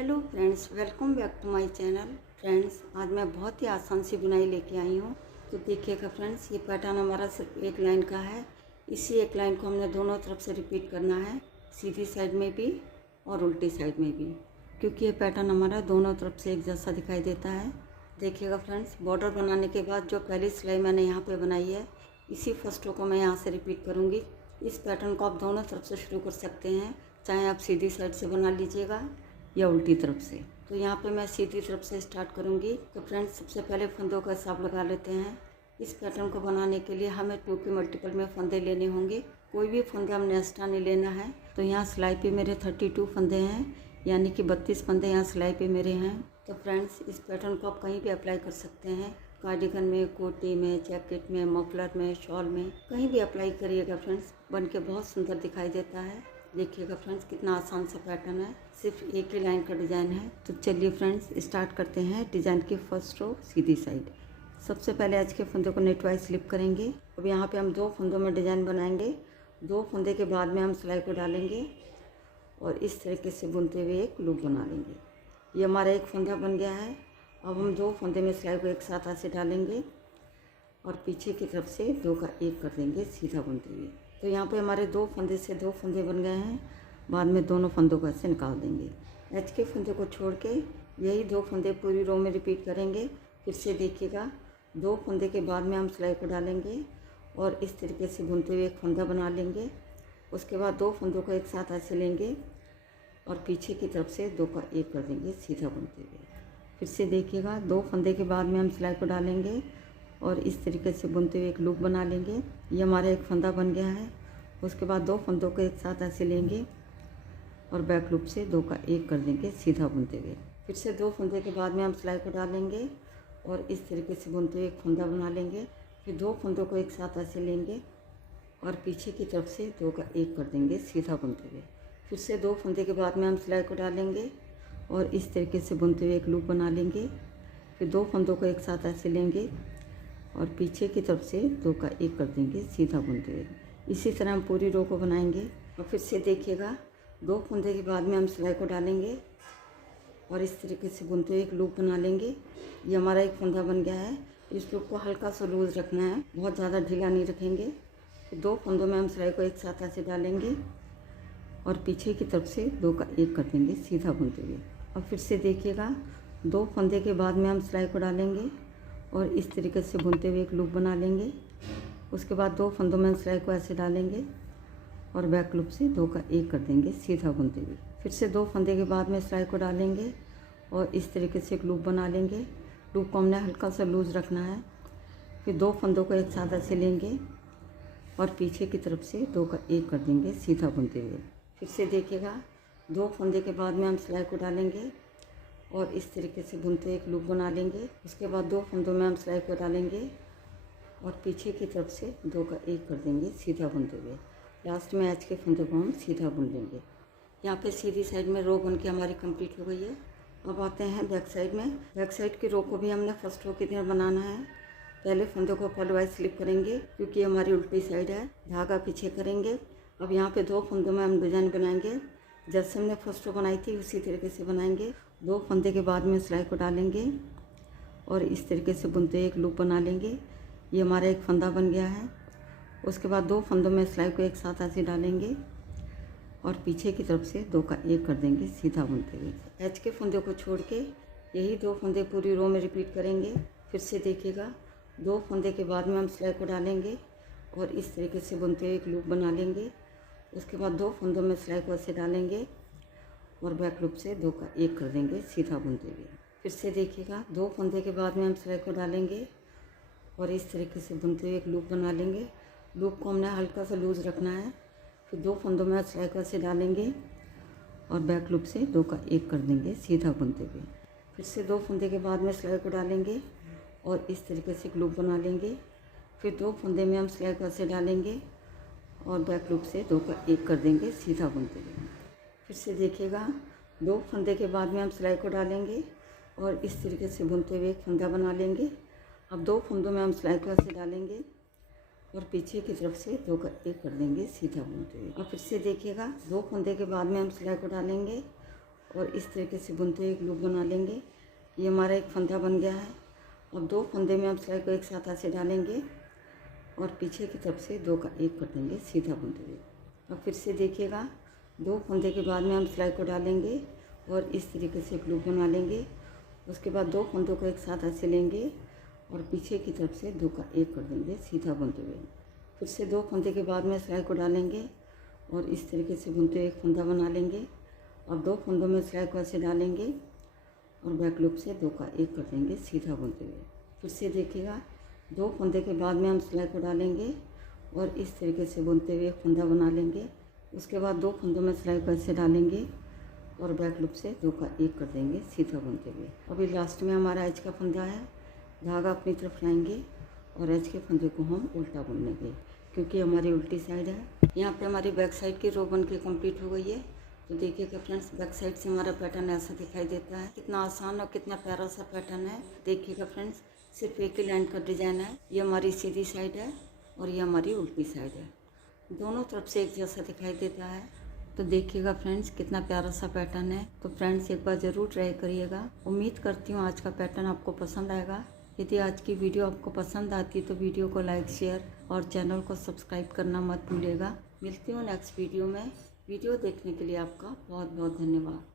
Hello friends, welcome back to my channel. Friends, आज मैं बहुत ही आसान सी बुनाई लेके आई हूँ। तो देखिएगा फ्रेंड्स, ये पैटर्न हमारा सिर्फ एक लाइन का है। इसी एक लाइन को हमने दोनों तरफ से रिपीट करना है, सीधी साइड में भी और उल्टी साइड में भी, क्योंकि ये पैटर्न हमारा दोनों तरफ से एक जैसा दिखाई देता है। देखिएगा फ्रेंड्स, बॉर्डर बनाने के बाद जो पहली सिलाई मैंने यहाँ पर बनाई है, इसी फर्स्ट रो को मैं यहाँ से रिपीट करूँगी। इस पैटर्न को आप दोनों तरफ से शुरू कर सकते हैं, चाहे आप सीधी साइड से बना लीजिएगा या उल्टी तरफ से। तो यहाँ पे मैं सीधी तरफ से स्टार्ट करूँगी। तो फ्रेंड्स, सबसे पहले फंदों का हिसाब लगा लेते हैं। इस पैटर्न को बनाने के लिए हमें 2 के मल्टीपल में फंदे लेने होंगे। कोई भी फंदे हमने एक्स्ट्रा नहीं लेना है। तो यहाँ सिलाई पे मेरे 32 फंदे हैं, यानी कि 32 फंदे यहाँ सिलाई पे मेरे हैं। तो फ्रेंड्स, इस पैटर्न को आप कहीं भी अप्लाई कर सकते हैं, कार्डिगन में, कोटी में, जैकेट में, मफलर में, शॉल में, कहीं भी अप्लाई करिएगा फ्रेंड्स, बन के बहुत सुंदर दिखाई देता है। देखिएगा फ्रेंड्स, कितना आसान सा पैटर्न है, सिर्फ एक ही लाइन का डिज़ाइन है। तो चलिए फ्रेंड्स, स्टार्ट करते हैं डिज़ाइन की फर्स्ट रो सीधी साइड। सबसे पहले आज के फंदे को नेट वाइज स्लिप करेंगे। अब यहाँ पे हम 2 फंदों में डिज़ाइन बनाएंगे। 2 फंदे के बाद में हम सिलाई को डालेंगे और इस तरीके से बुनते हुए एक लूप बना लेंगे। ये हमारा एक फंदा बन गया है। अब हम 2 फंदे में सिलाई को एक साथ ऐसे डालेंगे और पीछे की तरफ से 2 का 1 कर देंगे सीधा बुनते हुए। तो यहाँ पे हमारे 2 फंदे से 2 फंदे बन गए हैं। बाद में दोनों फंदों को ऐसे निकाल देंगे। एच के फंदे को छोड़ के यही 2 फंदे पूरी रो में रिपीट करेंगे। फिर से देखिएगा, 2 फंदे के बाद में हम सिलाई को डालेंगे और इस तरीके से बुनते हुए एक फंदा बना लेंगे। उसके बाद 2 फंदों को एक साथ ऐसे लेंगे और पीछे की तरफ से 2 का 1 कर देंगे सीधा बुनते हुए। फिर से देखिएगा, 2 फंदे के बाद में हम सिलाई को डालेंगे और इस तरीके से बुनते हुए एक लूप बना लेंगे। ये हमारा एक फंदा बन गया है। उसके बाद 2 फंदों को एक साथ ऐसे लेंगे और बैक लूप से 2 का 1 कर देंगे सीधा बुनते हुए। फिर से 2 फंदे के बाद में हम सिलाई को डालेंगे और इस तरीके से बुनते हुए एक फंदा बना लेंगे। फिर 2 फंदों को एक साथ ऐसे लेंगे और पीछे की तरफ से 2 का 1 कर देंगे सीधा बुनते हुए। फिर से 2 फंदे के बाद में हम सिलाई को डालेंगे और इस तरीके से बुनते हुए एक लूप बना लेंगे। फिर 2 फंदों को एक साथ ऐसे लेंगे और पीछे की तरफ से 2 का 1 कर देंगे सीधा बुनते हुए। इसी तरह हम पूरी रो को बनाएंगे। और फिर से देखिएगा, 2 फंदे के बाद में हम सिलाई को डालेंगे और इस तरीके से बुनते हुए एक लूप बना लेंगे। ये हमारा एक फंदा बन गया है। इस लूप को हल्का सा लूज रखना है, बहुत ज़्यादा ढीला नहीं रखेंगे। फिर 2 फंदों में हम सिलाई को एक साथ ऐसे डालेंगे और पीछे की तरफ से 2 का 1 कर देंगे सीधा बुनते हुए। अब फिर से देखिएगा, 2 फंदे के बाद में हम सिलाई को डालेंगे और इस तरीके से बुनते हुए एक लूप बना लेंगे। उसके बाद 2 फंदों में सिलाई को ऐसे डालेंगे और बैक लूप से 2 का 1 कर देंगे सीधा बुनते हुए। फिर से 2 फंदे के बाद में सिलाई को डालेंगे और इस तरीके से एक लूप बना लेंगे। लूप को हमने हल्का सा लूज रखना है। फिर 2 फंदों को एक साथ ऐसे लेंगे और पीछे की तरफ से 2 का 1 कर देंगे सीधा बुनते हुए। फिर से देखिएगा, 2 फंदे के बाद में हम सिलाई को डालेंगे और इस तरीके से बुनते हुए एक लूप बना लेंगे। उसके बाद 2 फंदों में हम सिलाई को डालेंगे और पीछे की तरफ से 2 का 1 कर देंगे सीधा बुनते हुए। लास्ट में एच के फंदे को हम सीधा बुन लेंगे। यहाँ पे सीधी साइड में रो बन के हमारी कंप्लीट हो गई है। अब आते हैं बैक साइड में। बैक साइड की रो को भी हमने फर्स्ट रो की तरह बनाना है। पहले फंदों को पहले वाइज स्लिप करेंगे, क्योंकि हमारी उल्टी साइड है। धागा पीछे करेंगे। अब यहाँ पे 2 फंदों में हम डिज़ाइन बनाएंगे। जैसे हमने फर्स्ट रो बनाई थी उसी तरीके से बनाएंगे। 2 फंदे के बाद में सिलाई को डालेंगे और इस तरीके से बुनते हुए एक लूप बना लेंगे। ये हमारा एक फंदा बन गया है। उसके बाद 2 फंदों में सिलाई को एक साथ ऐसे डालेंगे और पीछे की तरफ से 2 का 1 कर देंगे सीधा बुनते हुए। एच के फंदे को छोड़ के यही 2 फंदे पूरी रो में रिपीट करेंगे। फिर से देखिएगा, 2 फंदे के बाद में हम सिलाई को डालेंगे और इस तरीके से बुनते हुए एक लूप बना लेंगे। उसके बाद 2 फंदों में सिलाई को ऐसे डालेंगे और बैक लूप से 2 का 1 कर देंगे सीधा बुनते हुए। फिर से देखिएगा, 2 फंदे के बाद में हम सिलाई को डालेंगे और इस तरीके से बुनते हुए एक लूप बना लेंगे। लूप को हमने हल्का सा लूज रखना है। फिर 2 फंदों में सिलाई को ऐसे डालेंगे और बैक लूप से 2 का 1 कर देंगे सीधा बुनते हुए। फिर से 2 फंदे के बाद में सिलाई को डालेंगे और इस तरीके से एक लूप बना लेंगे। फिर 2 फंदे में हम सिलाई को ऐसे डालेंगे और बैक लूप से 2 का 1 कर देंगे सीधा बुनते हुए। फिर से देखिएगा, 2 फंदे के बाद में हम सिलाई को डालेंगे और इस तरीके से बुनते हुए एक फंदा बना लेंगे। अब 2 फंदों में हम सिलाई को ऐसे डालेंगे और पीछे की तरफ से 2 का 1 कर देंगे सीधा बुनते हुए। और फिर से देखिएगा, 2 फंदे के बाद में हम सिलाई को डालेंगे और इस तरीके से बुनते हुए एक लूप बना लेंगे। ये हमारा एक फंदा बन गया है। अब 2 फंदे में हम सिलाई को एक साथ ऐसे डालेंगे और पीछे की तरफ से 2 का 1 कर देंगे सीधा बुनते हुए। अब फिर से देखिएगा, 2 फंदे के बाद में हम सिलाई को डालेंगे और इस तरीके से एक लूप बना लेंगे। उसके बाद 2 फंदों को एक साथ ऐसे लेंगे और पीछे की तरफ से 2 का 1 कर देंगे सीधा बुनते हुए। फिर से 2 फंदे के बाद में सिलाई को डालेंगे और इस तरीके से बुनते हुए एक फंदा बना लेंगे। अब 2 फंदों में सिलाई को ऐसे डालेंगे और बैक लूप से 2 का 1 कर देंगे सीधा बुनते हुए। फिर से देखिएगा, 2 फंदे के बाद में हम सिलाई को डालेंगे और इस तरीके से बुनते हुए एक फंदा बना लेंगे। उसके बाद 2 फंदों में सिलाई को ऐसे डालेंगे और बैक लूप से 2 का 1 कर देंगे सीधा बुनते हुए। अभी लास्ट में हमारा एज का फंदा है, धागा अपनी तरफ लाएंगे और एज के फंदे को हम उल्टा बुन लेंगे क्योंकि हमारी उल्टी साइड है। यहाँ पे हमारी बैक साइड की रो बन के कम्प्लीट हो गई है। तो देखिएगा फ्रेंड्स, बैक साइड से हमारा पैटर्न ऐसा दिखाई देता है। कितना आसान और कितना प्यारा सा पैटर्न है। देखिएगा फ्रेंड्स, सिर्फ एक ही लाइन का डिज़ाइन है। ये हमारी सीधी साइड है और ये हमारी उल्टी साइड है। दोनों तरफ से एक जैसा दिखाई देता है। तो देखिएगा फ्रेंड्स, कितना प्यारा सा पैटर्न है। तो फ्रेंड्स, एक बार ज़रूर ट्राई करिएगा। उम्मीद करती हूँ आज का पैटर्न आपको पसंद आएगा। यदि आज की वीडियो आपको पसंद आती है तो वीडियो को लाइक, शेयर और चैनल को सब्सक्राइब करना मत भूलिएगा। मिलती हूँ नेक्स्ट वीडियो में। वीडियो देखने के लिए आपका बहुत बहुत धन्यवाद।